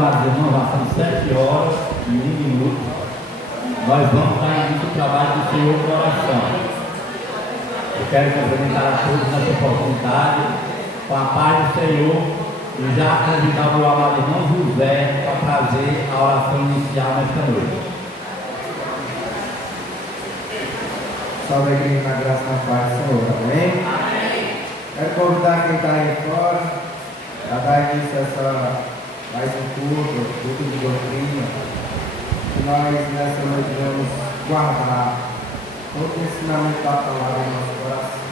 amados irmãos, já são 7 horas e 1 minuto. Nós vamos dar início ao trabalho do Senhor com oração. Eu quero cumprimentar a todos nessa oportunidade, com a paz do Senhor, e já convidar o amado irmão José para fazer a oração inicial nesta noite. Salve a igreja na graça e na paz do Senhor, amém? Amém. Quero convidar quem está aí fora a dar início a mais um culto de doutrina, que nós nessa noite vamos guardar todo o ensinamento da palavra em nosso coração.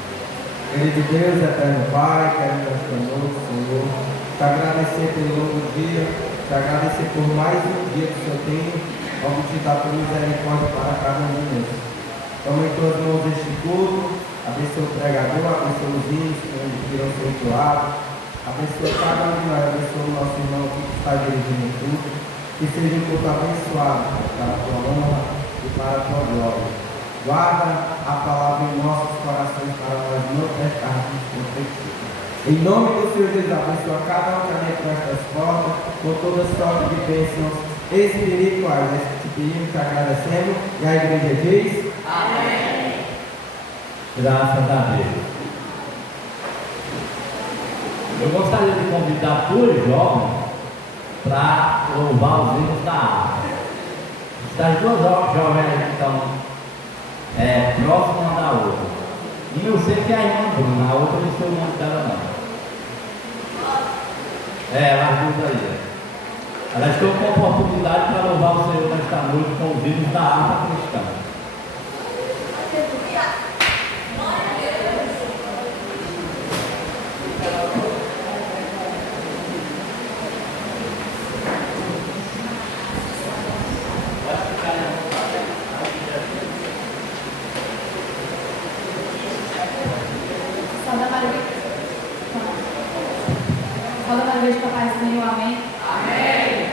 Querido Deus, eterno Pai, quero nesta noite, Senhor, te agradecer pelo novo dia, te agradecer por mais um dia que o Senhor tem, vamos te dar por misericórdia para cada um de nós. Toma em tuas mãos este culto, abençoa o pregador, abençoa os hinos que irão ser entoados, abençoa cada um de nós, abençoa o nosso irmão que está dirigindo tudo, que seja um culto abençoado para a tua honra e para a tua glória. Guarda a palavra em nossos corações para nós não pecarmos com pecado. Em nome do Senhor Jesus, abençoa cada um que adentra estas portas, com toda sorte de bênçãos espirituais. Nós te pedimos, te agradecemos, e a igreja diz: amém. Graças a Deus. Eu gostaria de convidar dois jovens para louvar os hinos da harpa. Essas duas jovens estão próximas uma da outra. E eu sei que é a irmã Bruna, a outra não sei o nome dela não. Elas duas aí. Elas estão com a oportunidade para louvar o Senhor nesta noite com os hinos da harpa cristã. Roda para a igreja, papai do Senhor, amém? Amém.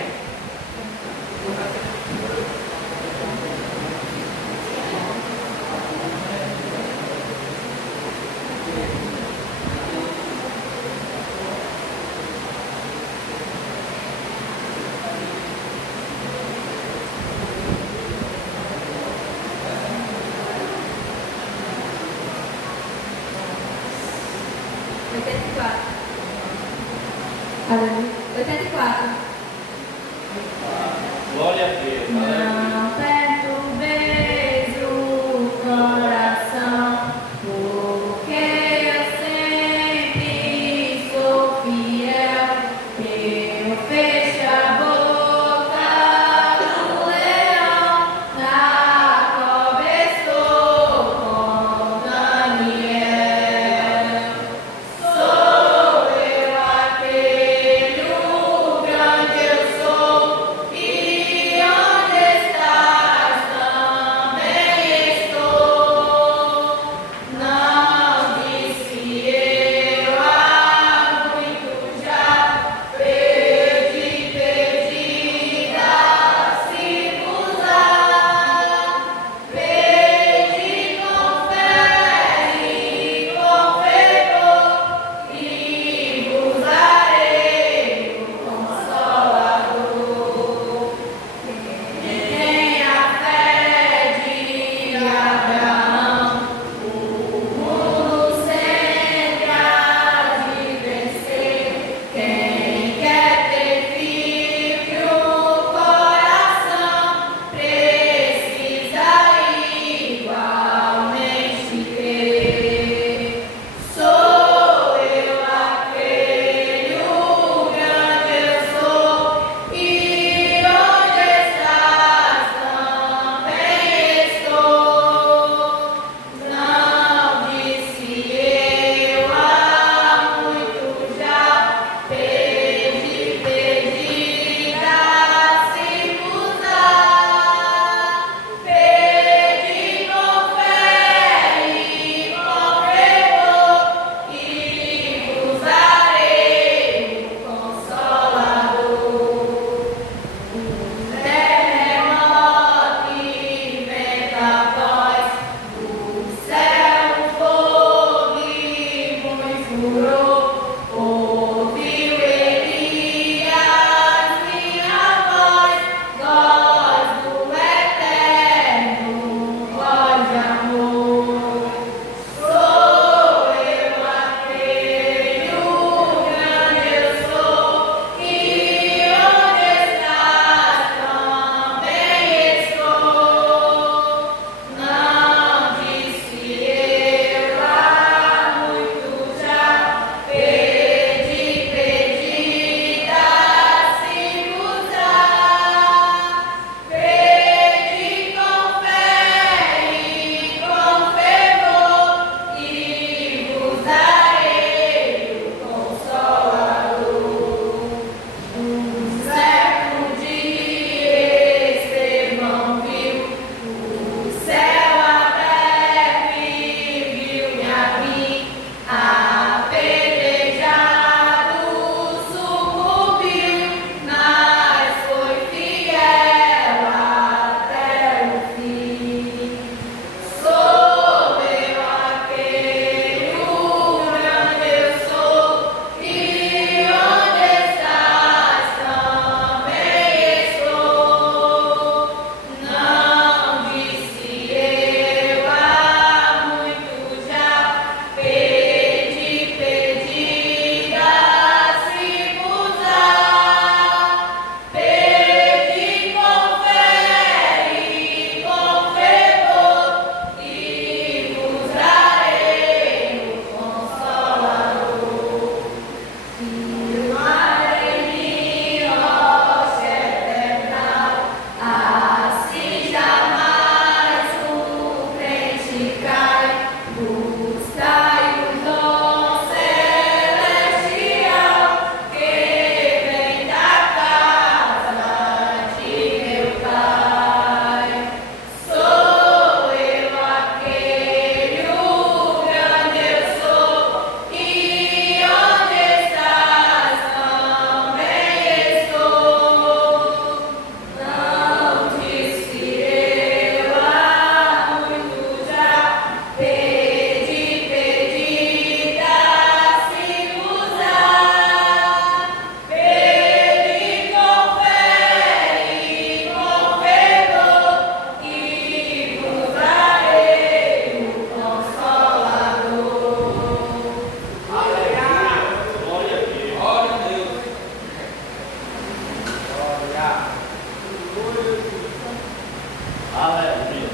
Aleluia.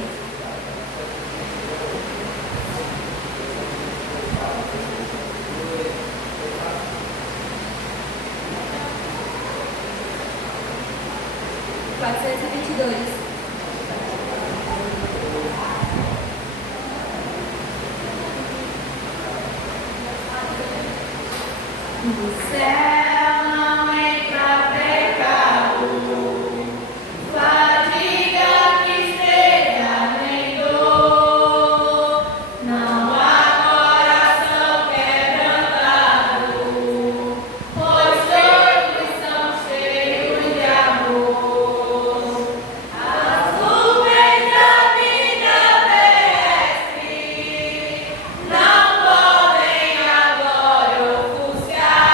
Quatrocentos e 422. No céu não entra pecado, fadiga que esteja nem dor, não há coração quebrantado, pois todos são cheios de amor. As nuvens da vida terrestre não podem agora ofuscar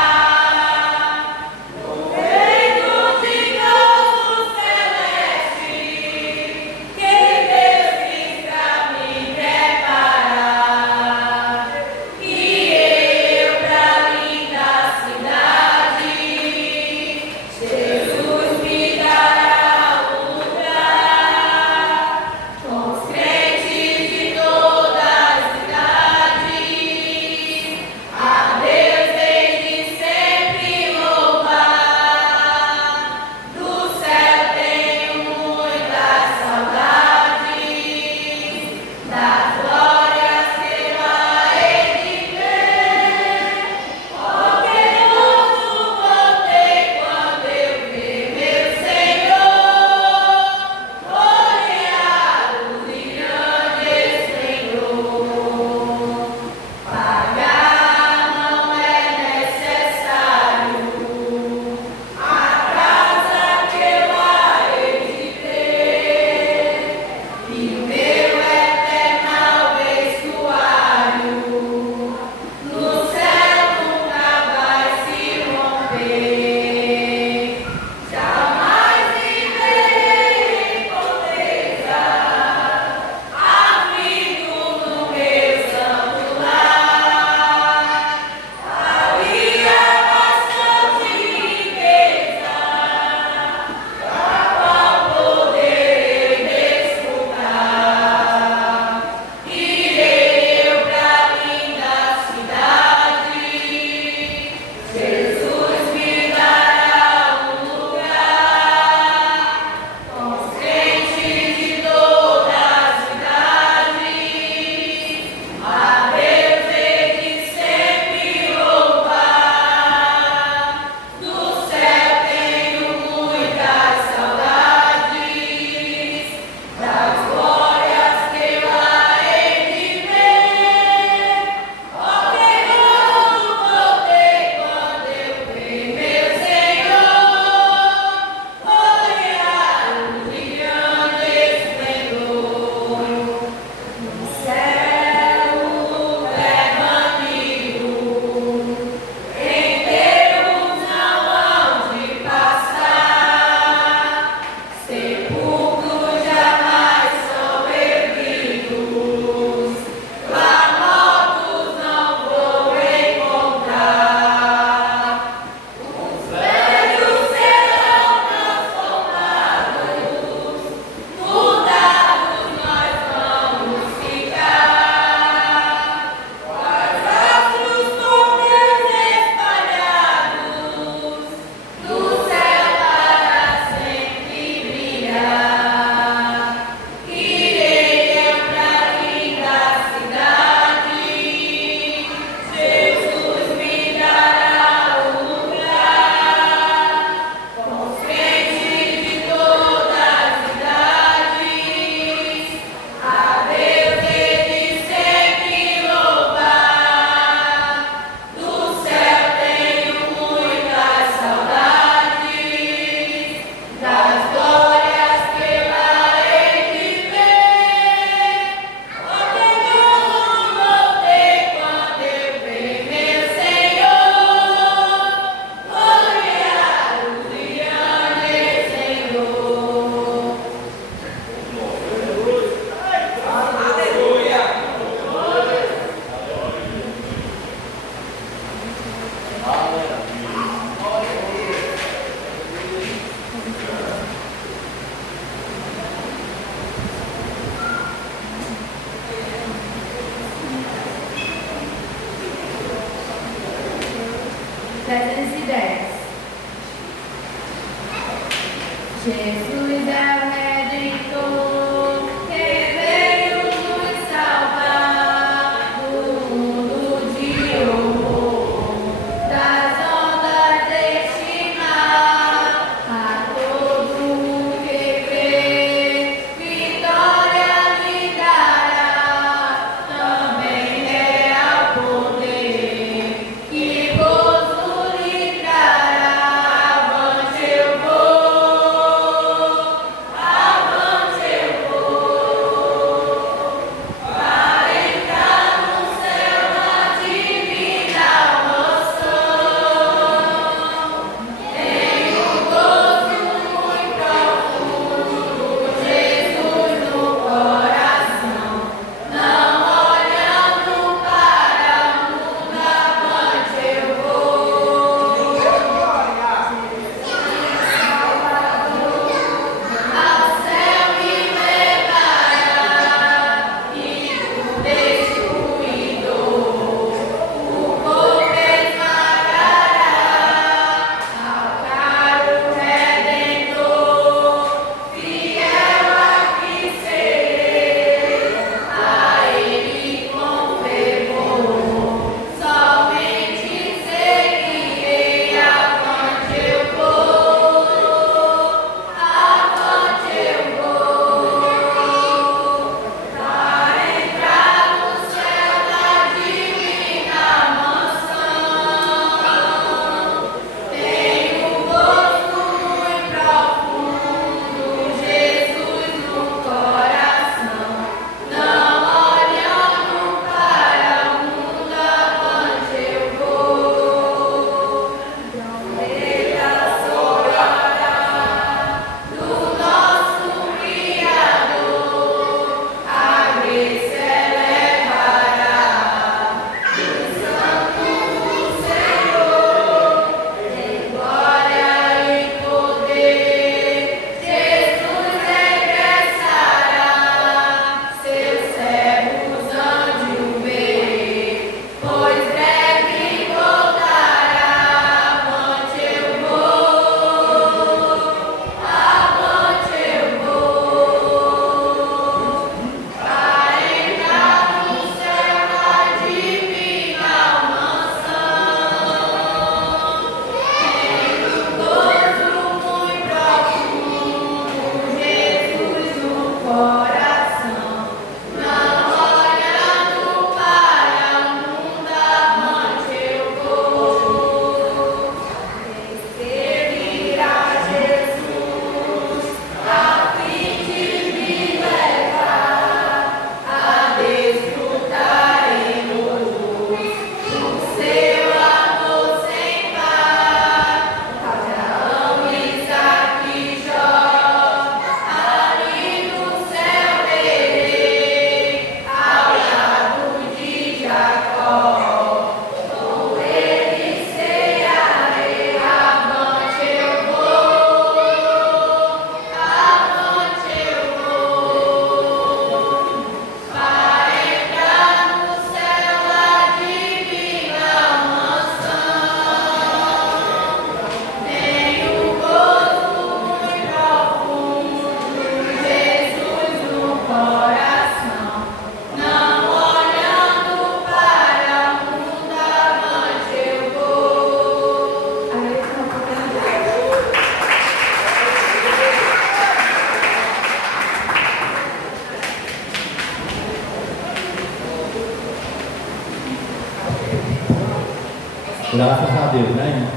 Graças a Deus, né, irmão?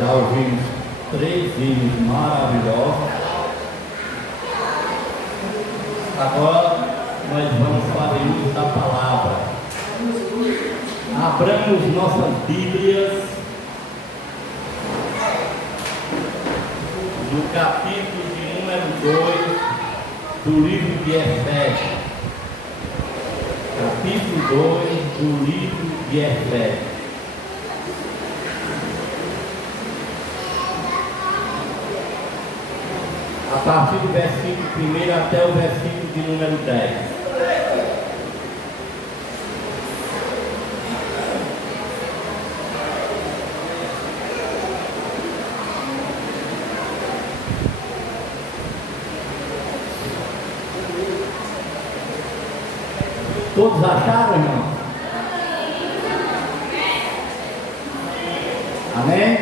Já ouvimos 3 hinos maravilhosos. Agora nós vamos fazer uso da palavra. Abramos nossas Bíblias no capítulo de número 2 do livro de Efésios. Capítulo 2 do livro de Efésios. A partir do versículo 1 até o versículo de número 10. Todos acharam, irmão? Amém?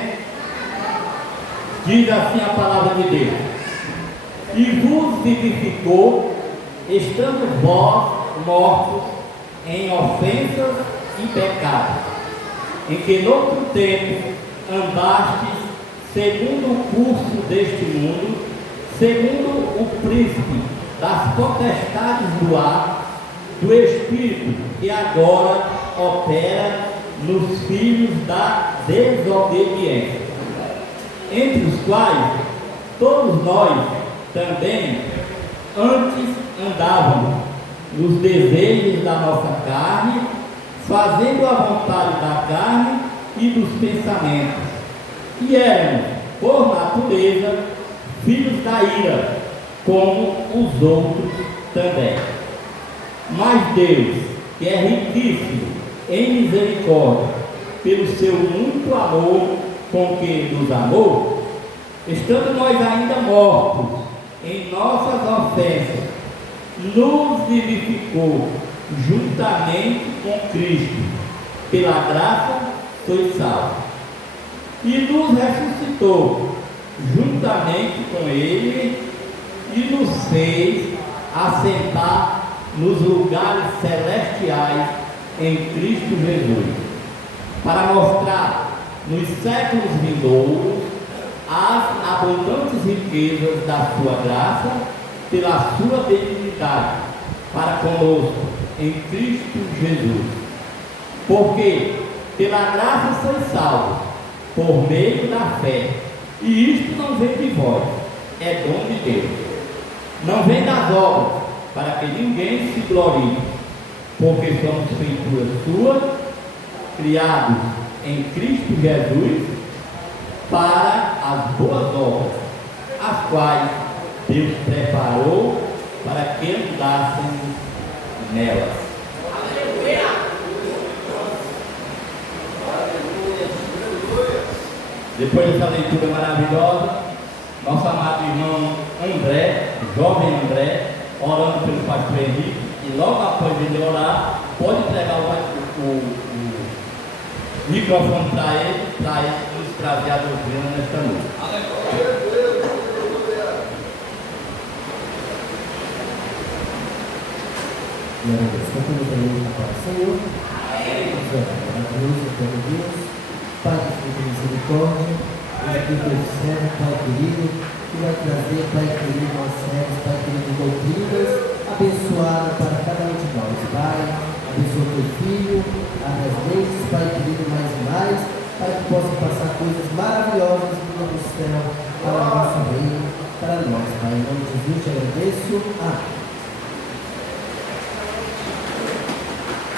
Diz assim a palavra de Deus: e vos vivificou, estando vós mortos em ofensas e pecados, em que noutro tempo andastes segundo o curso deste mundo, segundo o príncipe das potestades do ar, do Espírito que agora opera nos filhos da desobediência, entre os quais todos nós também antes andávamos nos desejos da nossa carne, fazendo a vontade da carne e dos pensamentos, e éramos, por natureza, filhos da ira, como os outros também. Mas Deus, que é riquíssimo em misericórdia, pelo seu muito amor com que nos amou, estando nós ainda mortos em nossas ofensas, nos vivificou juntamente com Cristo, pela graça sois salvos, e nos ressuscitou juntamente com Ele e nos fez assentar nos lugares celestiais em Cristo Jesus, para mostrar nos séculos vindouros as abundantes riquezas da sua graça, pela sua benignidade para conosco em Cristo Jesus. Porque pela graça sois salvos, por meio da fé, e isto não vem de vós, é dom de Deus, não vem das obras, para que ninguém se glorie, porque somos feituras suas, criados em Cristo Jesus, para as boas obras, as quais Deus preparou para que andássemos nelas. Depois dessa leitura maravilhosa, nosso amado irmão André, jovem André, orando pelo pastor Henrique, e logo após ele orar, pode entregar o microfone para ele nos trazer a doutrina nesta noite. Glória a Deus. Continua também para o Senhor. Maravilhoso, glória a Deus. Pai de misericórdia, aqui teu servo, Pai querido, que vai trazer, Pai querido, nós servos, Pai querido, doutrinas abençoadas para cada um de nós. Pai, abençoa teu filho, abre as mentes, Pai querido, mais e mais, para que possa passar coisas maravilhosas do céu para o nosso reino, para nós, Pai. Em nome de Jesus, te agradeço. Amém.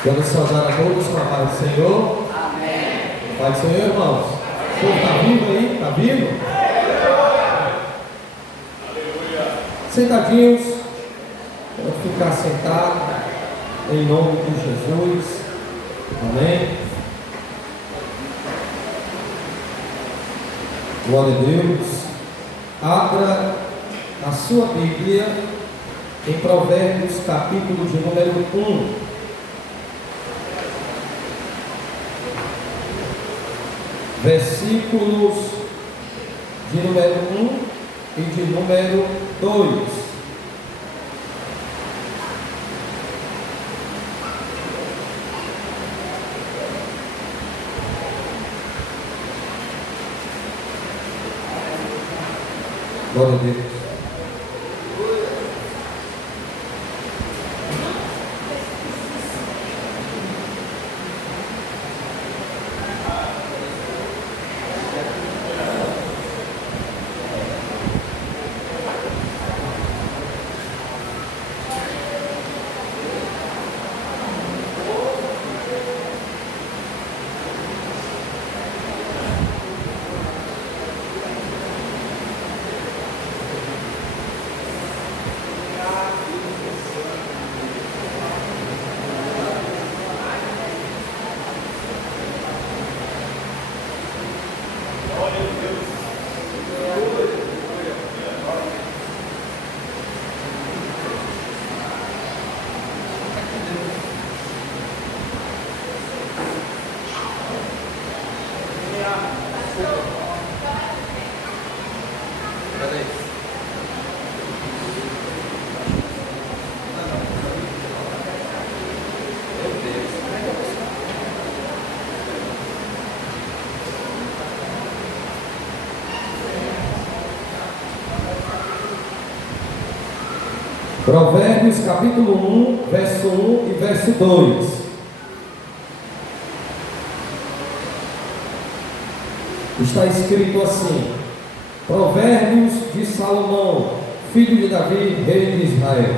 Quero saudar a todos com a paz do Senhor. Amém. Paz do Senhor, irmãos. O povo está vivo aí? Está vivo? Sentadinhos. Pode ficar sentado. Em nome de Jesus. Amém. Glória a Deus. Abra a sua Bíblia em Provérbios, capítulo de número 1. Versículos de número 1 e de número 2. Glória a Deus. Provérbios capítulo 1, verso 1 e verso 2. Está escrito assim: Provérbios de Salomão, filho de Davi, rei de Israel,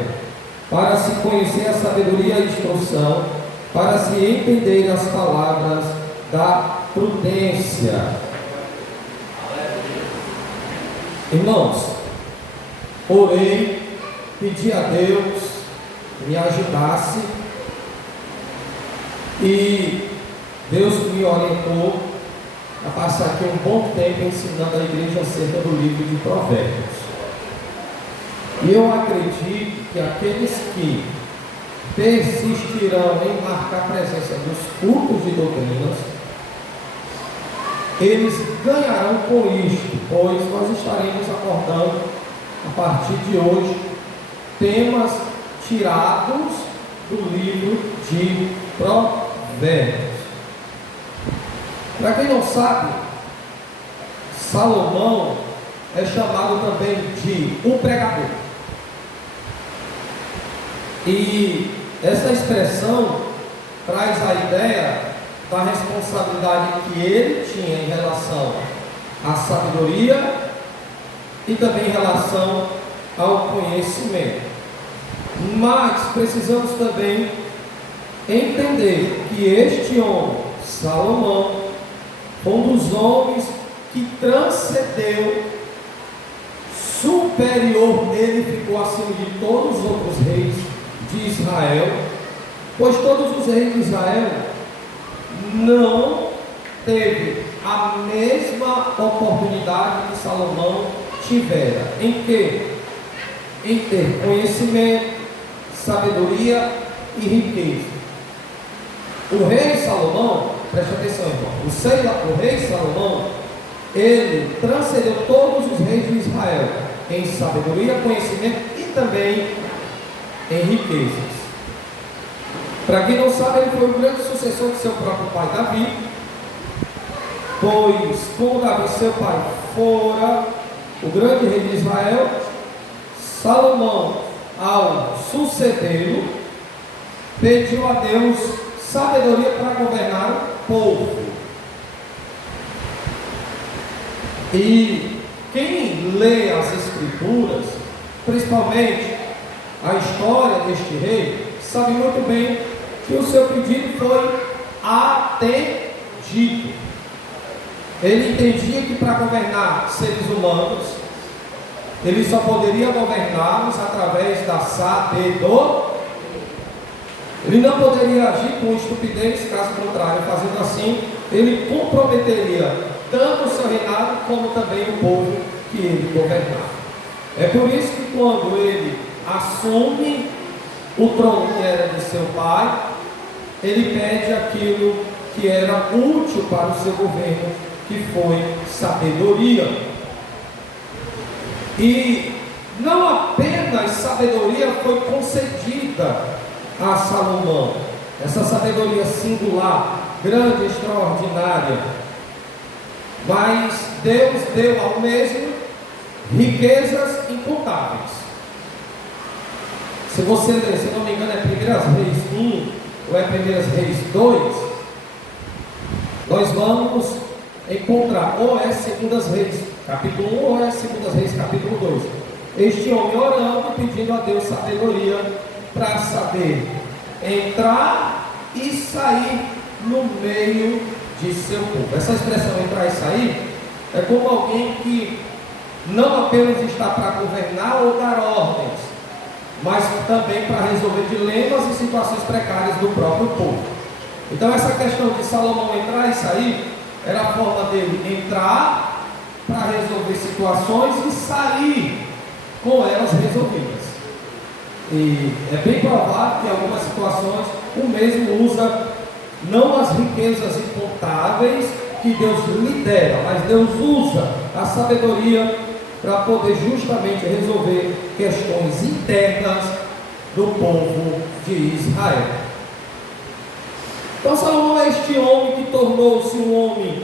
para se conhecer a sabedoria e a instrução, para se entender as palavras da prudência. Irmãos, orei, pedi a Deus que me ajudasse, e Deus me orientou a passar aqui um bom tempo ensinando a igreja acerca do livro de Provérbios. E eu acredito que aqueles que persistirão em marcar a presença dos cultos de doutrinas, eles ganharão com isto, pois nós estaremos abordando a partir de hoje temas tirados do livro de Provérbios. Para quem não sabe, Salomão é chamado também de o pregador. E essa expressão traz a ideia da responsabilidade que ele tinha em relação à sabedoria e também em relação ao conhecimento. Mas precisamos também entender que este homem, Salomão, foi um dos homens que transcendeu, superior, ele ficou acima de todos os outros reis de Israel, pois todos os reis de Israel não teve a mesma oportunidade que Salomão tivera. Em quê? Em ter conhecimento, sabedoria e riqueza. O rei Salomão, preste atenção, irmão, o rei Salomão, ele transcendeu todos os reis de Israel em sabedoria, conhecimento e também em riquezas. Para quem não sabe, ele foi o grande sucessor de seu próprio pai Davi, pois como Davi, seu pai, fora o grande rei de Israel, Salomão, ao sucedê-lo, pediu a Deus sabedoria para governar o povo. E quem lê as Escrituras, principalmente a história deste rei, sabe muito bem que o seu pedido foi atendido. Ele entendia que para governar seres humanos, ele só poderia governá-los através da sabedoria. Ele não poderia agir com estupidez, caso contrário, fazendo assim, ele comprometeria tanto o seu reinado como também o povo que ele governava. É por isso que quando ele assume o trono que era de seu pai, ele pede aquilo que era útil para o seu governo, que foi sabedoria. E não apenas sabedoria foi concedida a Salomão, essa sabedoria singular, grande, extraordinária, mas Deus deu ao mesmo riquezas incontáveis. Se você ler, se não me engano, é 1 Reis 1 ou é 1 Reis 2, nós vamos encontrar, ou é 2 Reis capítulo 1 ou é 2 Reis capítulo 2, este homem orando e pedindo a Deus sabedoria para saber entrar e sair no meio de seu povo. Essa expressão entrar e sair é como alguém que não apenas está para governar ou dar ordens, mas também para resolver dilemas e situações precárias do próprio povo. Então essa questão de Salomão entrar e sair era a forma dele entrar para resolver situações e sair com elas resolvidas. E é bem provável que em algumas situações o mesmo usa não as riquezas incontáveis que Deus lhe dera, mas Deus usa a sabedoria para poder justamente resolver questões internas do povo de Israel. Então Salomão é este homem que tornou-se um homem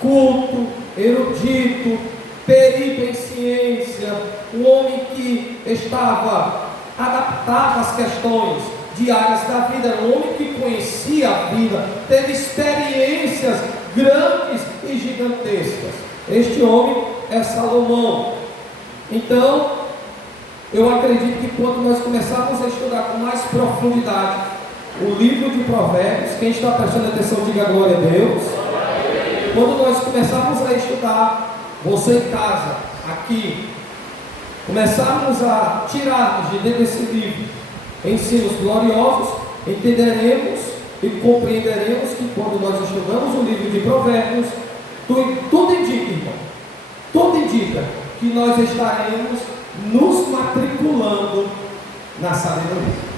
culto, erudito, perito em ciência, um homem que estava adaptado às questões diárias da vida, era um homem que conhecia a vida, teve experiências grandes e gigantescas. Este homem é Salomão. Então, eu acredito que quando nós começarmos a estudar com mais profundidade o livro de Provérbios, quem está prestando atenção, diga glória a Deus. Quando nós começarmos a estudar, você em casa, aqui, começarmos a tirar de dentro desse livro ensinos gloriosos, entenderemos e compreenderemos que quando nós estudamos o livro de Provérbios, tudo indica, irmão, tudo indica que nós estaremos nos matriculando na sabedoria.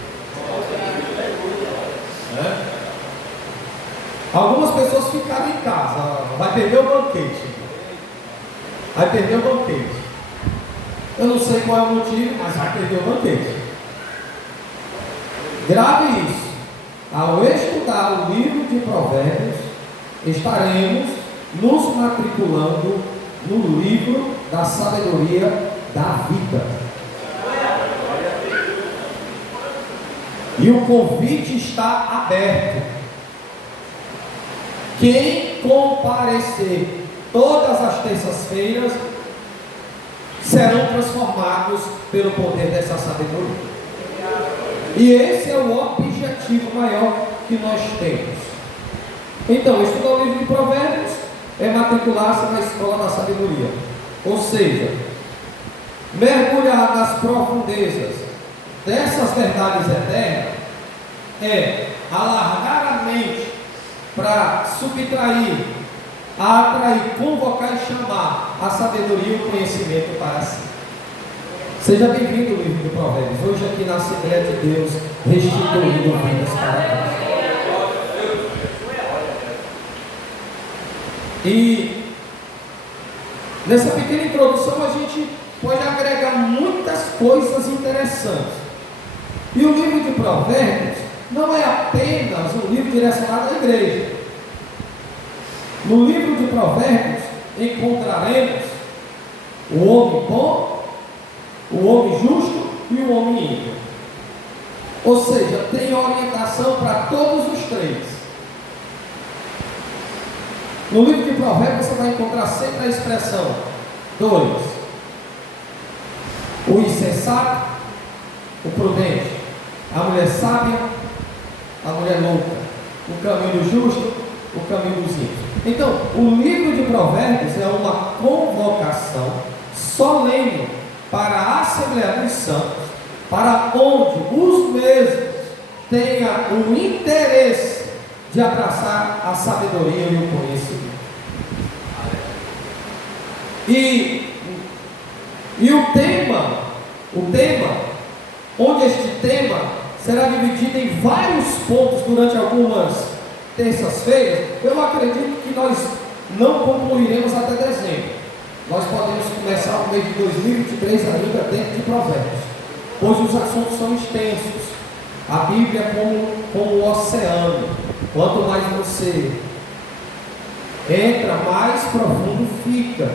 Algumas pessoas ficaram em casa, vai perder o banquete. Vai perder o banquete. Eu não sei qual é o motivo, mas vai perder o banquete. Grave isso. Ao estudar o livro de Provérbios, estaremos nos matriculando no livro da sabedoria da vida. E o convite está aberto. Quem comparecer todas as terças-feiras serão transformados pelo poder dessa sabedoria. E esse é o objetivo maior que nós temos. Então, estudar o livro de Provérbios é matricular-se na escola da sabedoria. Ou seja, mergulhar nas profundezas dessas verdades eternas é alargar a mente para subtrair, atrair, convocar e chamar a sabedoria e o conhecimento para si. Seja bem-vindo ao livro de Provérbios, hoje aqui na Assembleia de Deus, restituindo vidas para Deus. E nessa pequena introdução a gente pode agregar muitas coisas interessantes. E o livro de Provérbios não é apenas um livro direcionado à igreja. No livro de Provérbios encontraremos o homem bom, o homem justo e o homem ímpio. Ou seja, tem orientação para todos os três. No livro de Provérbios você vai encontrar sempre a expressão 2: o insensato, o prudente, a mulher sábia, a mulher louca, o caminho justo, o caminho dos ímpios. Então, o livro de Provérbios é uma convocação solene para a Assembleia dos Santos, para onde os mesmos tenham o interesse de abraçar a sabedoria e o conhecimento. E o tema, onde este tema será dividido em vários pontos durante algumas terças-feiras, eu acredito que nós não concluiremos até dezembro. Nós podemos começar o mês de 2023 ainda dentro de Provérbios, pois os assuntos são extensos. A Bíblia é como o oceano. Quanto mais você entra, mais profundo fica.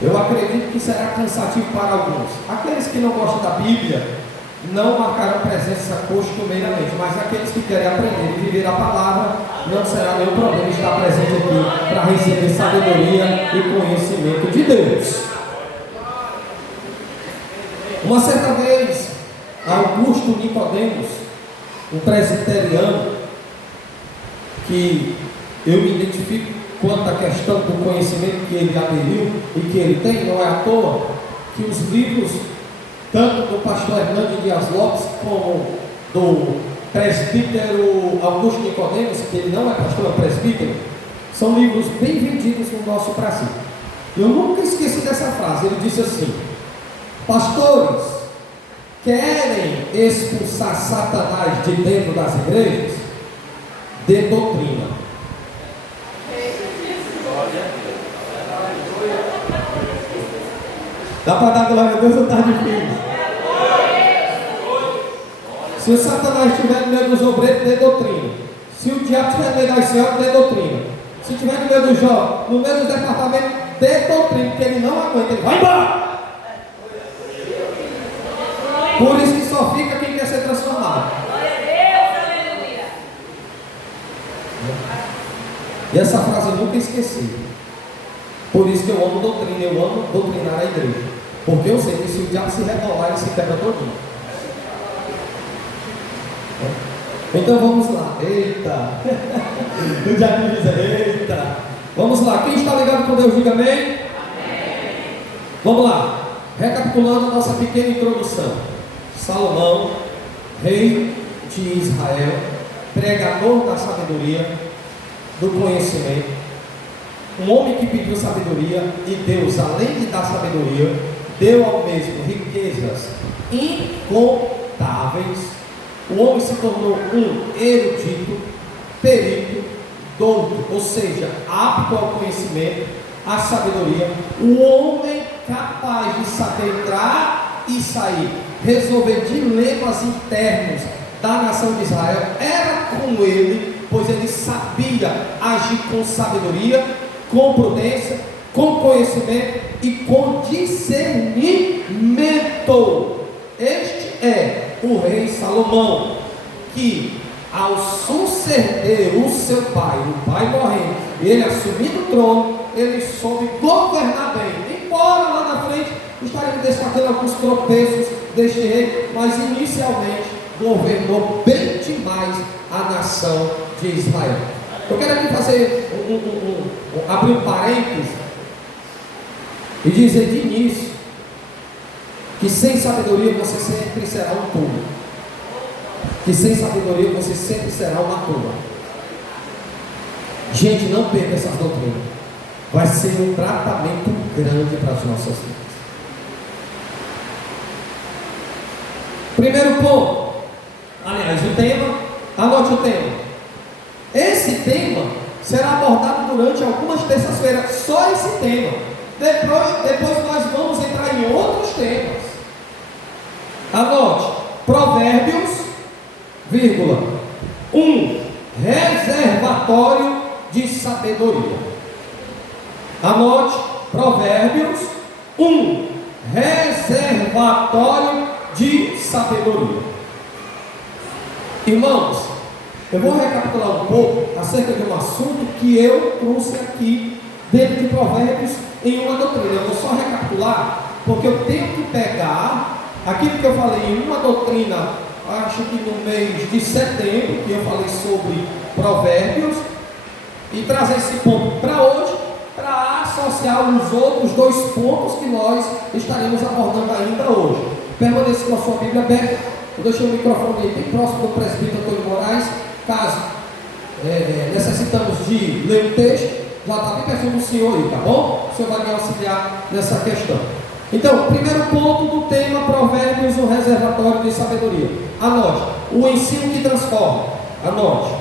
Eu acredito que será cansativo para alguns. Aqueles que não gostam da Bíblia não marcarão presença costumeiramente, mas aqueles que querem aprender e viver a palavra, não será nenhum problema estar presente aqui para receber sabedoria e conhecimento de Deus. Uma certa vez, Augusto Nicodemos, um presbiteriano, que eu me identifico quanto à questão do conhecimento que ele aderiu e que ele tem, não é à toa que os livros tanto do pastor Hernando Dias Lopes como do presbítero Augusto Nicodemos, que ele não é pastor, é presbítero, são livros bem vendidos no nosso Brasil. Eu nunca esqueci dessa frase. Ele disse assim: pastores, querem expulsar Satanás de dentro das igrejas? Dê doutrina. Dá para dar glória a Deus ou está difícil? Se o Satanás estiver no meio dos obreiros, dê doutrina. Se o diabo estiver no meio das senhoras, dê doutrina. Se estiver no meio do jovem, no meio dos departamentos, dê doutrina, porque ele não aguenta, ele vai embora. Por isso que só fica quem quer ser transformado. Glória a Deus, aleluia. E essa frase eu nunca esqueci. Por isso que eu amo doutrina, eu amo doutrinar a igreja. Porque eu sei que se o diabo se rebolar, ele se quebra todinho. Então vamos lá. Eita! O diabo diz, eita! Vamos lá. Quem está ligado com Deus, diga amém. Amém. Vamos lá. Recapitulando a nossa pequena introdução. Salomão, rei de Israel, pregador da sabedoria, do conhecimento, um homem que pediu sabedoria e Deus, além de dar sabedoria, deu ao mesmo riquezas incontáveis. O homem se tornou um erudito, perito, douto, ou seja, apto ao conhecimento, à sabedoria, o homem capaz de saber entrar e sair, resolver dilemas internos da nação de Israel. Era com ele, pois ele sabia agir com sabedoria, com prudência, com conhecimento e com discernimento. Este é o rei Salomão, que ao suceder o seu pai, o pai morrendo, ele assumindo o trono, ele soube governar bem. Embora lá na frente estaremos destacando alguns tropeços deste rei, mas inicialmente governou bem demais a nação de Israel. Eu quero aqui fazer abrir um parênteses e dizer de início que sem sabedoria você sempre será um tolo. Que sem sabedoria você sempre será uma tola. Gente, não perca essas doutrinas. Vai ser um tratamento grande para as nossas vidas. Primeiro ponto. Aliás, o tema, anote o tema. Esse tema será abordado durante algumas terças-feiras. Só esse tema. Depois nós vamos entrar em outros temas. Anote. Provérbios, vírgula, reservatório de sabedoria. Anote. Provérbios, reservatório de sabedoria. Irmãos, eu vou recapitular um pouco acerca de um assunto que eu trouxe aqui dentro de Provérbios em uma doutrina. Eu vou só recapitular, porque eu tenho que pegar aquilo que eu falei em uma doutrina, acho que no mês de setembro, que eu falei sobre Provérbios, e trazer esse ponto para hoje, para associar os outros dois pontos que nós estaremos abordando ainda hoje. Permaneça com a sua Bíblia aberta. Eu deixei o microfone aí bem próximo do presbítero Antônio Moraes. Caso necessitamos de ler o texto, já está bem pertinho do senhor aí, tá bom? O senhor vai me auxiliar nessa questão. Então, primeiro ponto do tema Provérbios, um reservatório de sabedoria. Anote, o ensino que transforma. Anote.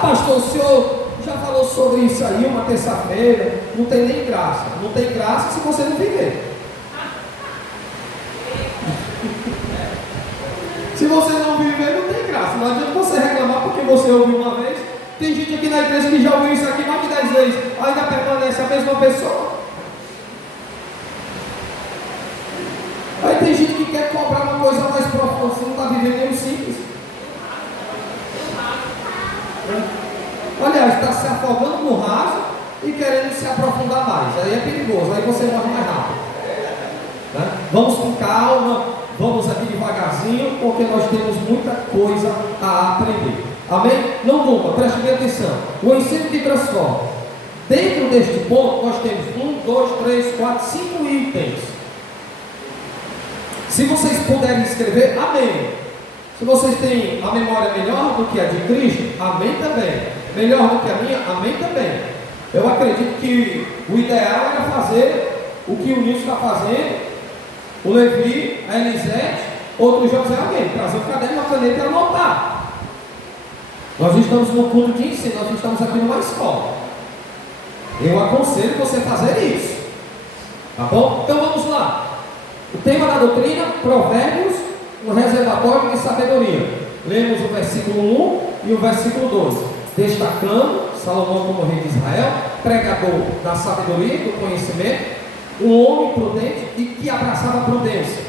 Pastor, o senhor já falou sobre isso aí uma terça-feira, não tem nem graça. Não tem graça se você não viver. Se você não viver, não tem graça. Não adianta você reclamar porque você ouviu uma vez. Tem gente aqui na igreja que já ouviu isso aqui mais de 10 vezes, ainda permanece a mesma pessoa. Aí tem gente que quer cobrar uma coisa mais profunda, você não está vivendo nem o simples. Aliás, está se afogando no raso e querendo se aprofundar mais. Aí é perigoso, aí você morre mais rápido. Né? Vamos com calma, vamos aqui devagarzinho, porque nós temos muita coisa a aprender. Amém? Não durma, preste bem atenção. O ensino que transforma. Dentro deste ponto, nós temos 1, 2, 3, 4, 5 itens. Se vocês puderem escrever, amém. Se vocês têm a memória melhor do que a de Cristo, amém também. Melhor do que a minha, amém também. Eu acredito que o ideal era fazer o que o Nilson está fazendo, o Levi, a Elisete, outro José, alguém, trazer um caderno, uma caneta e anotar. Nós estamos no culto de ensino, nós estamos aqui numa escola. Eu aconselho você fazer isso. Tá bom? Então vamos lá. O tema da doutrina, Provérbios, um reservatório de sabedoria. Lemos o versículo 1 e o versículo 2. Destacando Salomão como rei de Israel, pregador da sabedoria e do conhecimento, um homem prudente e que abraçava a prudência.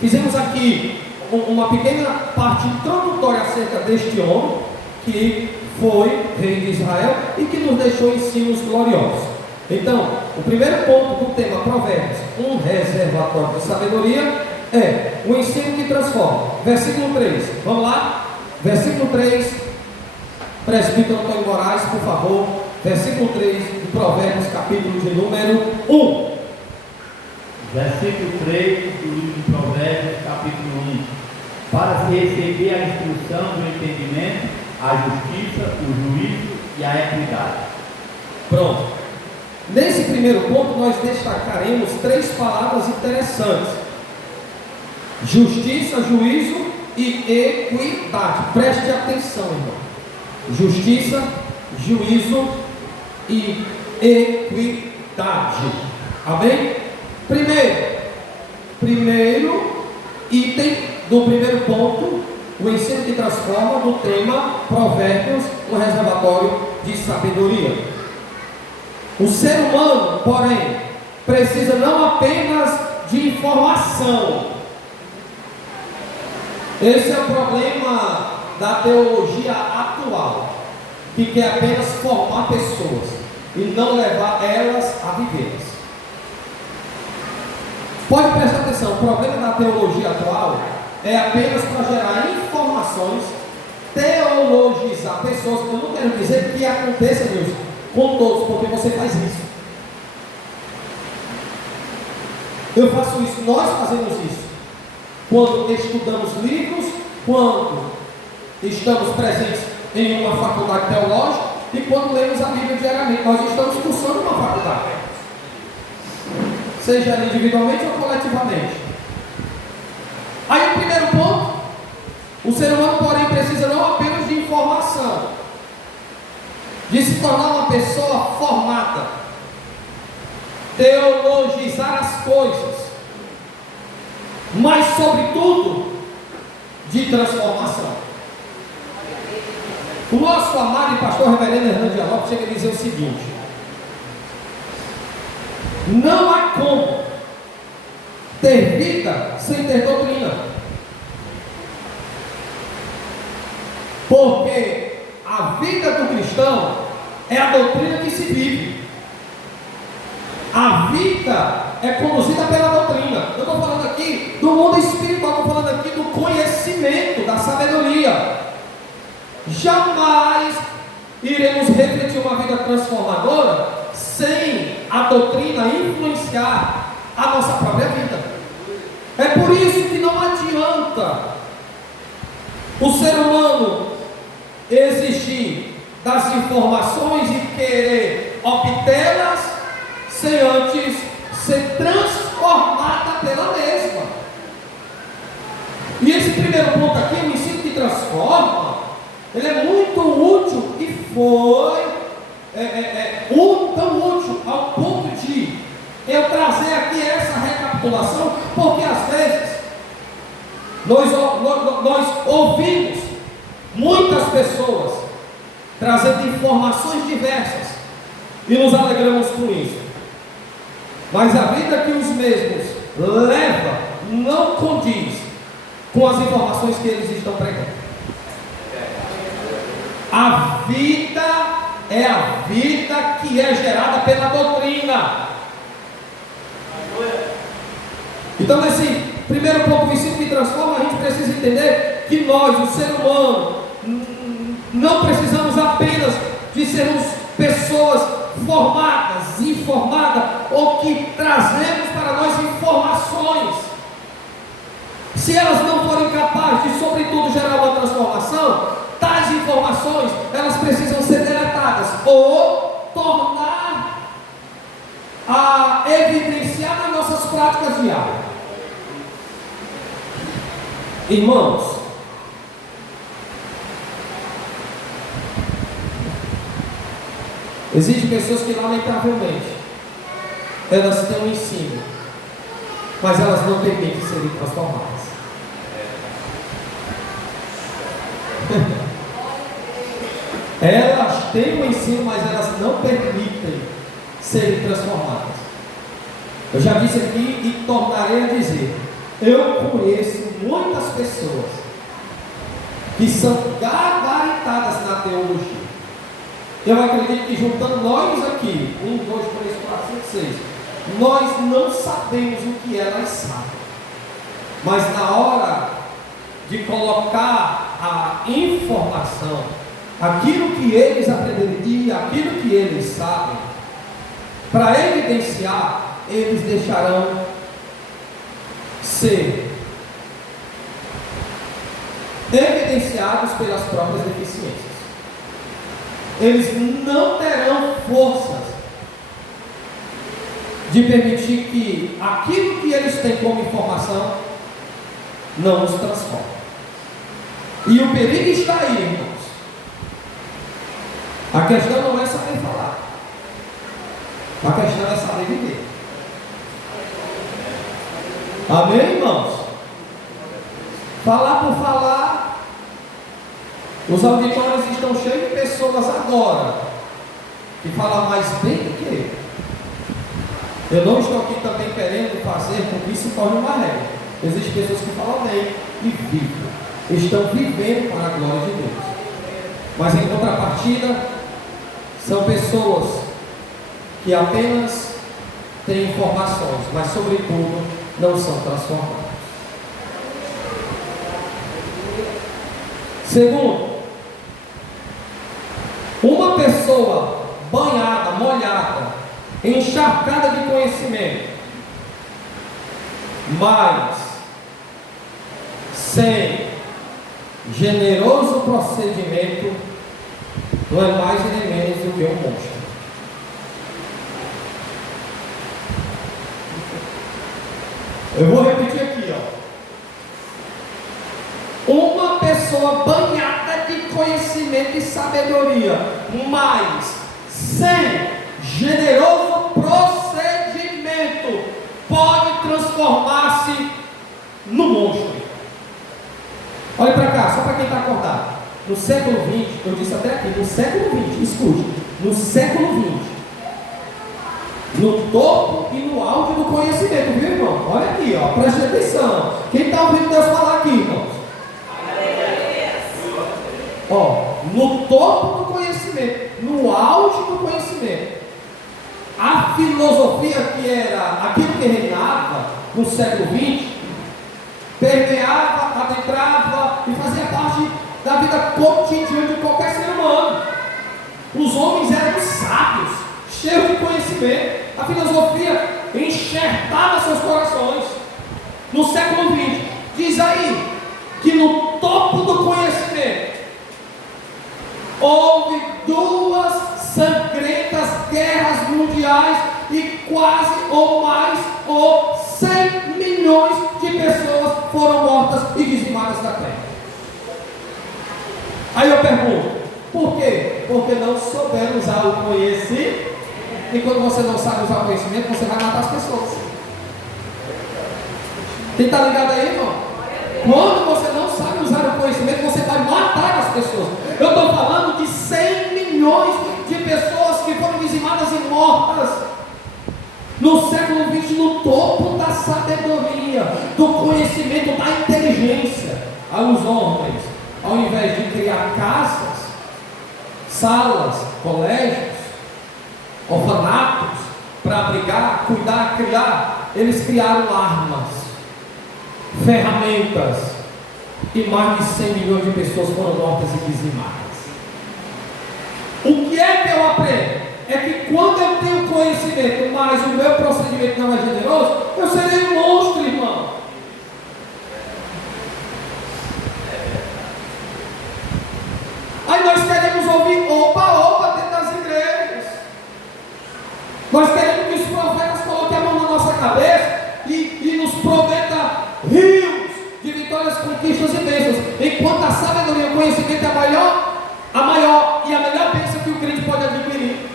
Fizemos aqui uma pequena parte introdutória acerca deste homem, que foi rei de Israel e que nos deixou ensinos gloriosos. Então, o primeiro ponto do tema Provérbios, um reservatório de sabedoria, é o ensino que transforma. Versículo 3, vamos lá? Versículo 3, presbítero Antônio Moraes, por favor. Versículo 3 de Provérbios, capítulo de número 1. Versículo 3 do livro de Provérbios, capítulo 1. Para se receber a instrução do entendimento, a justiça, o juízo e a equidade. Pronto. Nesse primeiro ponto, nós destacaremos 3 palavras interessantes: justiça, juízo e equidade. Preste atenção, irmão. Justiça, juízo e equidade. Amém? Primeiro item do primeiro ponto, o ensino que transforma, do tema Provérbios, um reservatório de sabedoria. O ser humano, porém, precisa não apenas de informação. Esse é o problema da teologia atual, que quer apenas formar pessoas e não levar elas a vivê-las. Pode prestar atenção, o problema da teologia atual é apenas para gerar informações, teologizar pessoas. Eu não quero dizer que aconteça, Deus, com todos, porque você faz isso. Eu faço isso, nós fazemos isso. Quando estudamos livros, quando estamos presentes em uma faculdade teológica e quando lemos a Bíblia diariamente, nós estamos cursando uma faculdade, seja individualmente ou coletivamente. Aí o primeiro ponto, o ser humano, porém, precisa não apenas de informação, de se tornar uma pessoa formada, teologizar as coisas, mas sobretudo de transformação. O nosso amado e pastor reverendo Hernando Dialog chega a dizer o seguinte: não há como ter vida sem ter doutrina, porque a vida do cristão é a doutrina que se vive. A vida é conduzida pela doutrina. Eu estou falando aqui do mundo espiritual, estou falando aqui do conhecimento, da sabedoria. Jamais iremos refletir uma vida transformadora sem a doutrina influenciar a nossa própria vida. É por isso que não adianta o ser humano exigir das informações e querer obtê-las sem antes ser transformada pela mesma. E esse primeiro ponto aqui, o ensino que transforma, ele é muito útil e foi tão útil ao ponto de eu trazer aqui essa recapitulação, porque às vezes nós ouvimos muitas pessoas trazendo informações diversas e nos alegramos com isso, mas a vida que os mesmos levam não condiz com as informações que eles estão pregando. A vida é a vida que é gerada pela doutrina. Então, nesse primeiro ponto, o ensino que transforma, a gente precisa entender que nós, o ser humano, não precisamos apenas de sermos pessoas formadas, informadas, ou que trazemos para nós informações. Se elas não forem capazes de, sobretudo, gerar uma transformação, tais informações, elas precisam ser deletadas ou tornar a evidenciar nas nossas práticas diárias. Irmãos, existem pessoas que, lamentavelmente, elas têm um ensino, mas elas não permitem serem transformadas. Elas têm um ensino, mas elas não permitem serem transformadas. Eu já disse aqui e tornarei a dizer: eu conheço muitas pessoas que são gabaritadas na teologia. Eu acredito que juntando nós aqui, 1, 2, 3, 4, 5, 6, nós não sabemos o que elas sabem. Mas na hora de colocar a informação, aquilo que eles aprenderam e aquilo que eles sabem, para evidenciar, eles deixarão ser evidenciados pelas próprias deficiências. Eles não terão forças de permitir que aquilo que eles têm como informação não os transforme. E o perigo está aí, irmãos. A questão não é saber falar, a questão é saber viver. Amém, irmãos? Falar por falar, os auditórios estão cheios de pessoas agora que falam mais bem do que eu. Eu não estou aqui também querendo fazer com que isso torne uma regra. Existem pessoas que falam bem e vivem, estão vivendo para a glória de Deus. Mas em contrapartida, são pessoas que apenas têm informações, mas sobretudo não são transformados. Segundo, uma pessoa banhada, molhada, encharcada de conhecimento, mas sem generoso procedimento, não é mais nem menos do que um monstro. Eu vou repetir aqui, uma pessoa banhada de conhecimento e sabedoria, mas sem generoso procedimento, pode transformar-se no monstro. Olha para cá, só para quem está acordado. No século XX, eu disse até aqui, no século XX, escute, no século XX, no topo e no auge do conhecimento, viu, irmão? Olha aqui, preste atenção. Quem está ouvindo Deus falar aqui, irmãos? No topo do conhecimento, no auge do conhecimento, a filosofia que era aquilo que reinava no século XX, permeava, adentrava e fazia parte da vida cotidiana de qualquer ser humano. Os homens eram sábios, cheios de conhecimento. A filosofia enxertava seus corações. No século XX, diz aí que no topo do conhecimento houve 2 sangrentas guerras mundiais e quase ou mais ou 100 milhões de pessoas foram mortas e dizimadas da terra. Aí eu pergunto, por quê? Porque não souberam usar o conhecimento. E quando você não sabe usar o conhecimento, você vai matar as pessoas. Quem está ligado aí, irmão? Quando você não sabe usar o conhecimento, você vai matar as pessoas. Eu estou falando de 100 milhões de pessoas que foram dizimadas e mortas no século XX, no topo da sabedoria, do conhecimento, da inteligência. Aí os homens, ao invés de criar casas, salas, colégios, orfanatos, para abrigar, cuidar, criar, eles criaram armas, ferramentas, e mais de 100 milhões de pessoas foram mortas e dizimadas. O que é que eu aprendo? É que quando eu tenho conhecimento, mas o meu procedimento não é generoso, eu serei um monstro, irmão. Aí nós queremos ouvir opa dentro das igrejas. Nós queremos que os profetas coloquem a mão na nossa cabeça e nos prometa rios de vitórias, conquistas e bênçãos, enquanto a sabedoria e o conhecimento é a maior e a melhor bênção que o crente pode adquirir.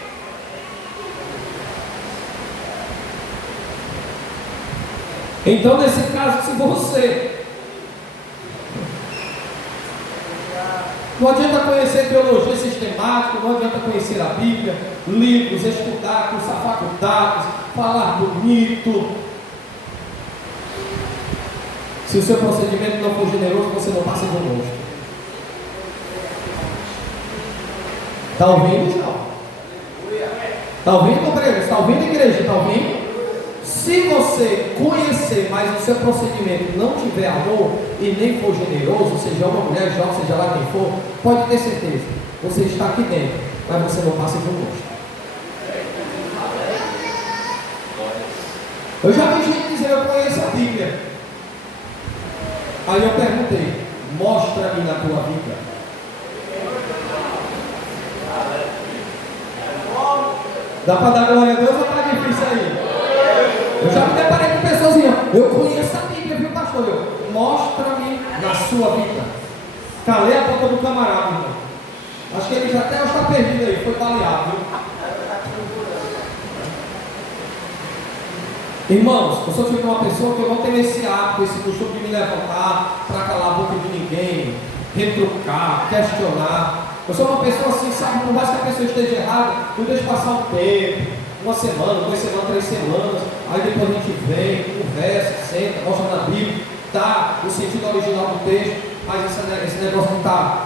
Então, nesse caso, se você não adianta conhecer teologia sistemática, não adianta conhecer a Bíblia, livros, estudar, cursar faculdades, falar bonito. Se o seu procedimento não for generoso, você não passa de um monstro. Está ouvindo, João? Está ouvindo, Breno? Está ouvindo, igreja? Está ouvindo? Se você conhecer, mas o seu procedimento não tiver amor e nem for generoso, seja uma mulher, jovem, seja lá quem for, pode ter certeza, você está aqui dentro, mas você não passa de um monstro. Eu já vi gente dizer, eu conheço a Bíblia. Aí eu perguntei, mostra-me na tua vida. Dá para dar glória a Deus ou está difícil aí? Eu já me deparei com pessoas assim, eu conheço a Bíblia, viu, pastor? Mostra-me na sua vida. Calei a boca do camarada, irmão. Acho que ele já até está perdido aí, foi baleado, viu? Irmãos, eu sou tipo uma pessoa que eu não tenho esse hábito, esse costume de me levantar para calar a boca de ninguém, retrucar, questionar. Eu sou uma pessoa assim, sabe, por mais que a pessoa esteja errada, eu deixo passar um tempo, uma semana, 2 semanas, 3 semanas, aí depois a gente vem, conversa, senta, mostra na Bíblia, dá o sentido original do texto, mas esse negócio não está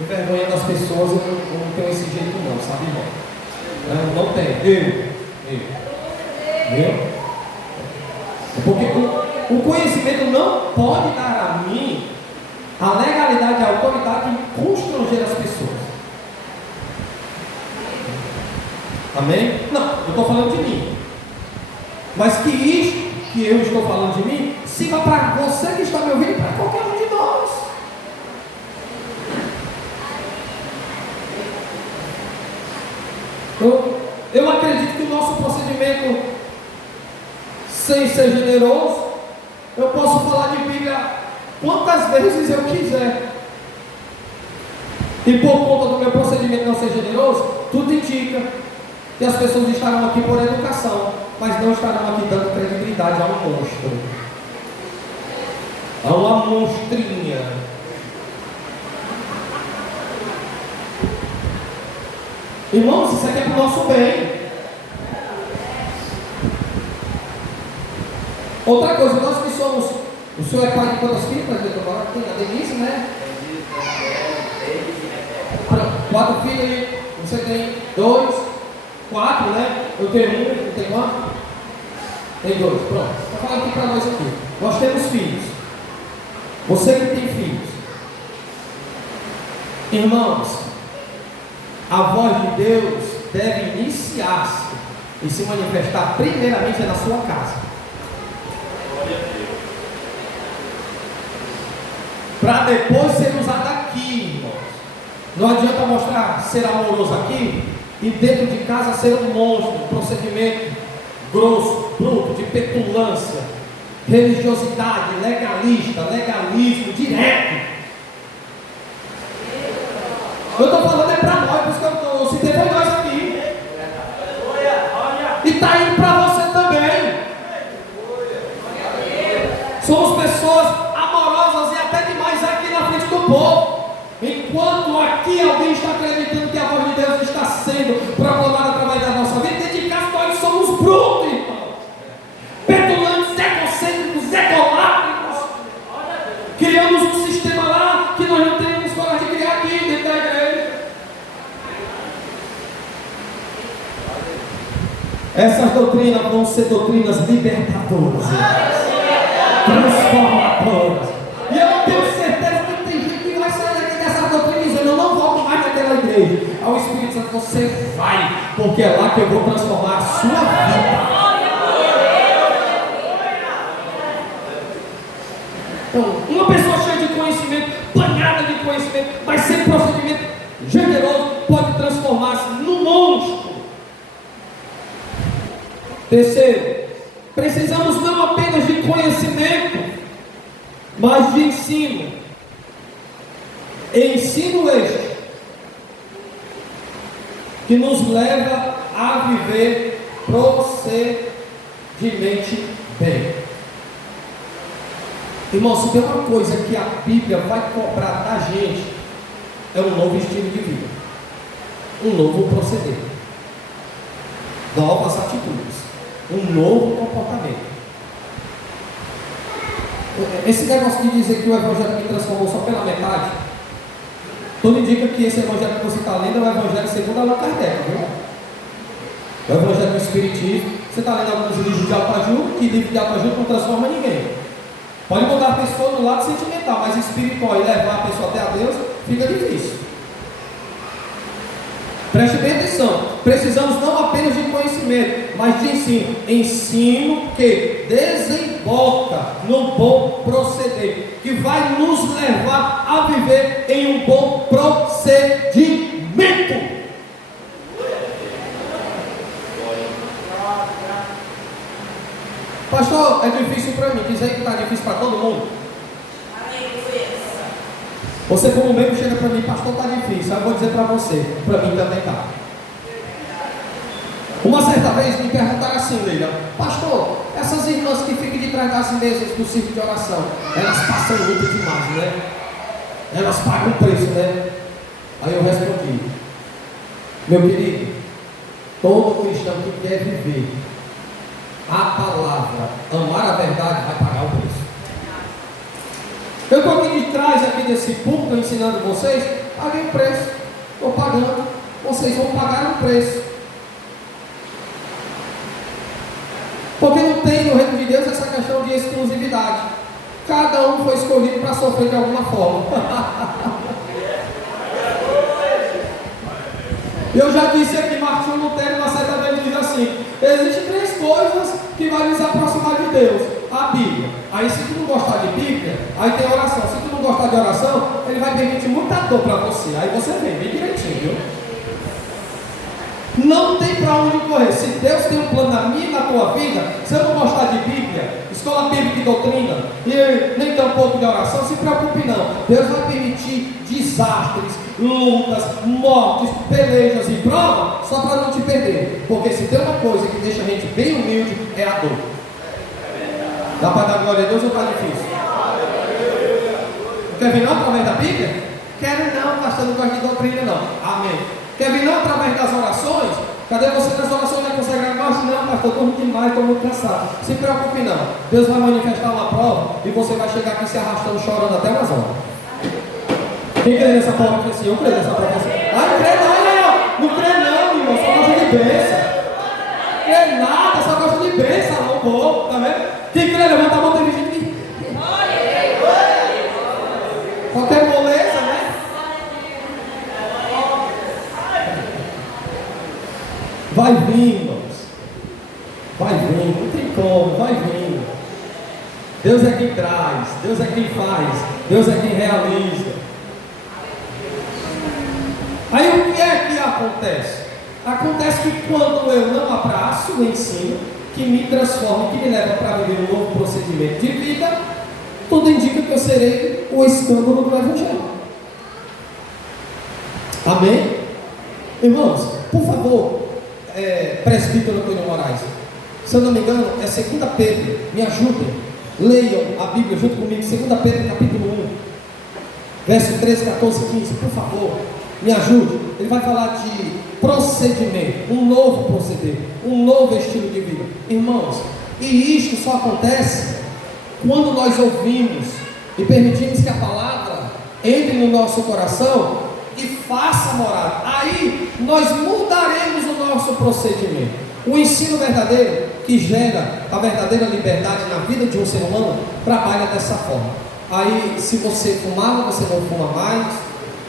envergonhando as pessoas, eu não tenho esse jeito não, sabe, irmão? Não tem. Viu? Porque o conhecimento não pode dar a mim a legalidade e a autoridade de constranger as pessoas. Amém? Não, eu estou falando de mim. Mas que isto que eu estou falando de mim sirva para você que está me ouvindo e para qualquer um de nós. Eu acredito que o nosso procedimento, sem ser generoso, eu posso falar de Bíblia quantas vezes eu quiser. E por conta do meu procedimento não ser generoso, tudo indica que as pessoas estarão aqui por educação, mas não estarão aqui dando credibilidade a um monstro, a uma monstrinha. Irmãos, isso aqui é para o nosso bem. Outra coisa, nós que somos, o senhor é pai de quantas filhas? Tem a Denise, né? 4 filhos, você tem 2, 4, né? Eu tenho 1, eu tenho 1? Tem 2, pronto. Vou falar aqui para nós aqui. Nós temos filhos. Você que tem filhos. Irmãos, a voz de Deus deve iniciar-se e se manifestar primeiramente na sua casa. Para depois ser usado aqui, irmãos. Não adianta mostrar ser amoroso aqui e dentro de casa ser um monstro, um procedimento grosso, bruto, de petulância, religiosidade, legalista, legalismo direto. Eu estou falando é para nós, por isso que eu citei para nós aqui. E está indo para você também. Somos pessoas amorosas e até demais aqui na frente do povo. Enquanto aqui alguém está acreditando que a voz de Deus está sendo proclamada através da nossa vida, dentro de casa nós somos brutos, irmão. Petulantes, egocêntricos, egolátricos. Criamos um sistema lá que nós não temos coragem de criar aqui dentro da igreja. Essas doutrinas vão ser doutrinas libertadoras, transformadoras. E eu tenho certeza que tem gente que vai sair daqui dessa doutrina dizendo: eu não volto mais naquela igreja. Ao Espírito Santo, você vai, porque é lá que eu vou transformar a sua vida. Então, uma pessoa cheia de conhecimento, banhada de conhecimento, mas sem procedimento generoso, pode transformar-se num monstro. Terceiro, precisamos não apenas de conhecimento, mas de ensino. Ensino este que nos leva a viver procedimentalmente bem. Irmão, se tem uma coisa que a Bíblia vai cobrar da gente, é um novo estilo de vida, um novo proceder, novas atitudes, um novo comportamento. Esse negócio de dizer que o Evangelho me transformou só pela metade, tudo indica que esse Evangelho que você está lendo é o Evangelho segundo Allan Kardec, viu? É o Evangelho do Espiritismo. Você está lendo alguns livros de autoajuda, que livro de autoajuda não transforma ninguém. Pode botar a pessoa no lado sentimental, mas espiritual e levar a pessoa até a Deus fica difícil. Preste bem atenção. Precisamos não apenas de conhecimento, mas de ensino. Ensino que desemboca no bom proceder, que vai nos levar a viver em um bom procedimento. Pastor, é difícil para mim. Diz aí que está difícil para todo mundo. Você como membro chega para mim, pastor, está difícil. Aí eu vou dizer para você, para mim também está. Uma certa vez me perguntaram assim, Leila, pastor, essas irmãs que ficam de trás das mesas do círculo de oração, elas passam luta demais, né? Elas pagam preço, né? Aí eu respondi, meu querido, todo cristão que quer viver a palavra, amar a verdade, vai pagar o preço. Eu estou aqui de trás aqui desse púlpito ensinando vocês, paguei o preço, estou pagando, vocês vão pagar o preço. Porque não tem no reino de Deus essa questão de exclusividade. Cada um foi escolhido para sofrer de alguma forma. Eu já disse aqui, Martinho Lutero, uma certa vez diz assim: existem 3 coisas que vão nos aproximar de Deus. A Bíblia. Aí se tu não gostar de Bíblia, aí tem oração. Se tu não gostar de oração, ele vai permitir muita dor para você. Aí você vem bem direitinho, viu? Não tem para onde correr. Se Deus tem um plano na minha e na tua vida, se eu não gostar de Bíblia, escola bíblica e doutrina, e nem tão pouco de oração, se preocupe não. Deus vai permitir desastres, lutas, mortes, pelejas e provas, só para não te perder. Porque se tem uma coisa que deixa a gente bem humilde, é a dor. Dá para dar glória a Deus ou está difícil? Quer vir não através da Bíblia? Quero não, pastor, não gosto de doutrina não. Amém. Quer vir não através das orações? Cadê você nas orações? Não consegue agora? Não, pastor, estou muito demais, estou muito cansado. Se preocupe não. Deus vai manifestar uma prova e você vai chegar aqui se arrastando, chorando até umas horas. Quem crê nessa prova? Assim, eu creio nessa prova. Ah, não crê não, não crê não, irmão, só gosta de bênção. Crê nada, só gosta de bênção, não, povo, tá vendo? Quem crê, levanta a mão, tem gente que... Qualquer moleza, né? Vai vindo, irmãos. Vai vindo, não tem como, vai vindo. Deus é quem traz, Deus é quem faz, Deus é quem realiza. Aí o que é que acontece? Acontece que quando eu não abraço o ensino, que me transforma, que me leva para viver um novo procedimento de vida, tudo indica que eu serei o escândalo do Evangelho. Amém? Irmãos, por favor, presbítero Antônio Moraes, se eu não me engano, é 2 Pedro, me ajudem, leiam a Bíblia junto comigo, 2 Pedro capítulo 1, verso 13, 14, 15, por favor, me ajude. Ele vai falar de procedimento, um novo proceder, um novo estilo de vida. Irmãos, e isto só acontece quando nós ouvimos e permitimos que a palavra entre no nosso coração e faça morada. Aí nós mudaremos o nosso procedimento. O ensino verdadeiro, que gera a verdadeira liberdade na vida de um ser humano, trabalha dessa forma. Aí, se você fumava, você não fuma mais.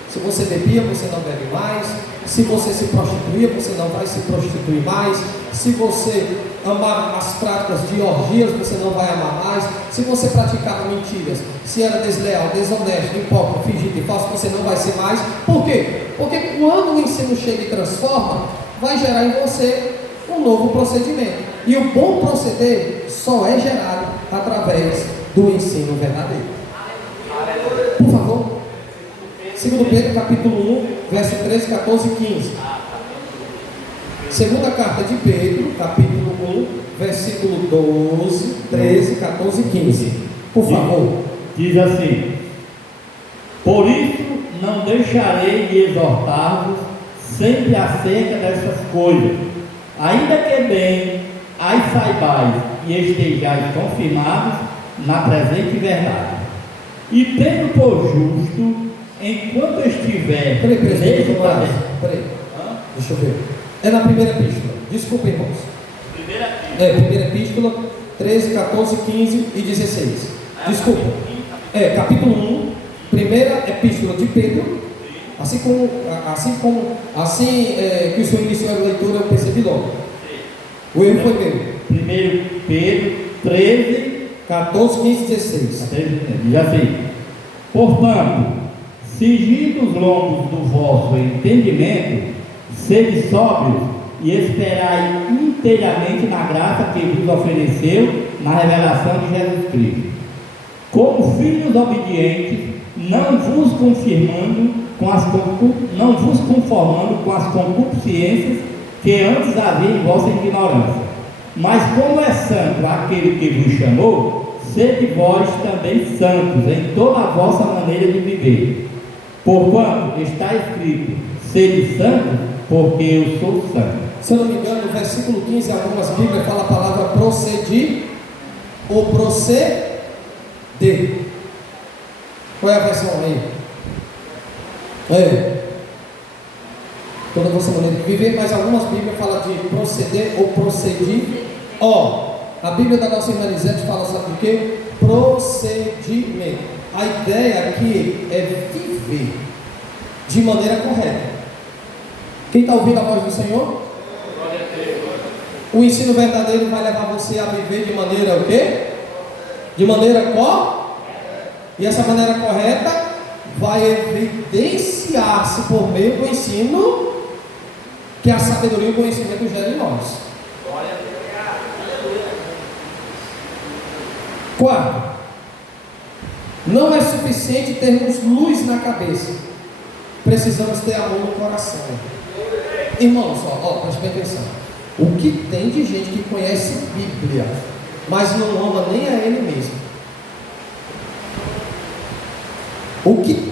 Se você bebia, você não bebe mais. Se você se prostituía, você não vai se prostituir mais. Se você amava as práticas de orgias, você não vai amar mais. Se você praticava mentiras, se era desleal, desonesto, hipócrita, fingido e falso, você não vai ser mais. Por quê? Porque quando o ensino chega e transforma, vai gerar em você um novo procedimento. E o bom proceder só é gerado através do ensino verdadeiro. Por favor. 2 Pedro capítulo 1, verso 13, 14 e 15. Segunda carta de Pedro, capítulo 1, versículo 12, 13, 14 e 15. Por favor. Diz assim: por isso não deixarei de exortar-vos sempre acerca dessas coisas, ainda que bem as saibais e estejais confirmados na presente verdade. E tendo por justo, enquanto estiver neste planeta. Peraí. Deixa eu ver. É na primeira epístola. Desculpa, irmãos. Primeira epístola, 13, 14, 15 e 16. Desculpa. Capítulo 1, primeira epístola de Pedro. Assim que o senhor iniciou a leitura, eu percebi logo. O erro foi meu. 1 Pedro 13, 14, 15 e 16. Diz assim: portanto, cingindo os lombos do vosso entendimento, sede sóbrios e esperai inteiramente na graça que vos ofereceu na revelação de Jesus Cristo. Como filhos obedientes, não vos conformando com as concupiscências que antes havia em vossa ignorância. Mas como é santo aquele que vos chamou, sede vós também santos em toda a vossa maneira de viver. Porquanto está escrito: sede santos, porque eu sou santo. Se eu não me engano, no versículo 15, algumas Bíblias falam a palavra procedir ou proceder. Qual é a versão aí? Toda a vossa maneira de viver, mas algumas Bíblias falam de proceder ou procedir. A Bíblia da nossa irmã Elisete fala, sabe o quê? Procedimento. A ideia aqui é viver de maneira correta. Quem está ouvindo a voz do Senhor? O ensino verdadeiro vai levar você a viver de maneira o quê? De maneira correta. E essa maneira correta vai evidenciar-se por meio do ensino que a sabedoria e o conhecimento geram em nós. Quarto, não é suficiente termos luz na cabeça, precisamos ter amor no coração. Irmãos, preste bem atenção. O que tem de gente que conhece Bíblia, mas não ama nem a ele mesmo? O que